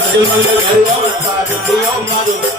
અજમલ ઘરે અવતાર લ્યો મારો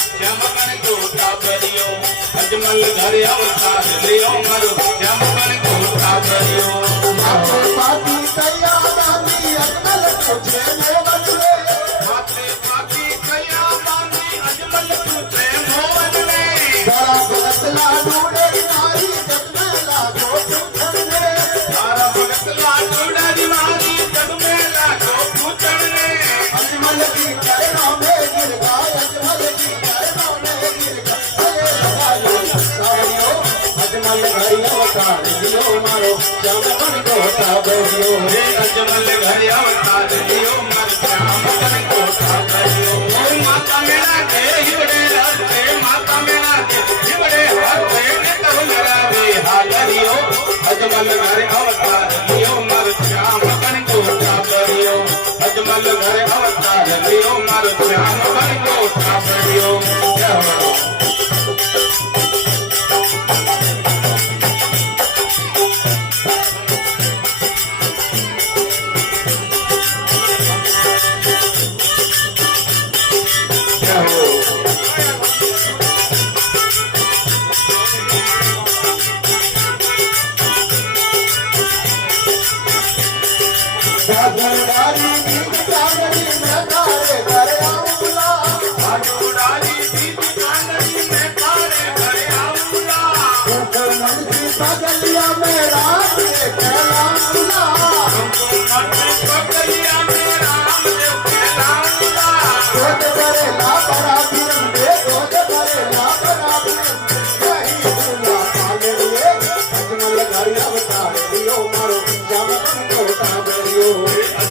શ્યામ ગોટા ભર્યો અજમલ ઘરે અવતાર લ્યો મારો શ્યામ ગોટા ભર્યો માથે પાટી કયા બાંધી અજમલ પૂછે મોવનને માથે પાટી કયા બાંધી અજમલ પૂછે મોવનને તારા ભગતલા ડૂડે મારી જગમે લાગો પૂછણને તારા ભગતલા ડૂડે મારી જગમે લાગો પૂછણને અજમલ કી ચરણો મે ગિર ગયા અજમલ કી ચરણો મે ગિર ગયા અજમલ ઘરે અવતાર લ્યો મારો શ્યામ ગોટા ભર્યો હે અજમલ ઘરે અવતાર લ્યો મારો શ્યામ ગોટા ભર્યો માતા મેરા દે હિવડે હરતે માતા મેરા દે હિવડે હરતે ને તવ લગાવે હાલરિયો અજમલ ઘરે અવતાર લ્યો મારો શ્યામ ગોટા ભર્યો અજમલ ઘરે અવતાર લ્યો મારો શ્યામ ગોટા ભર્યો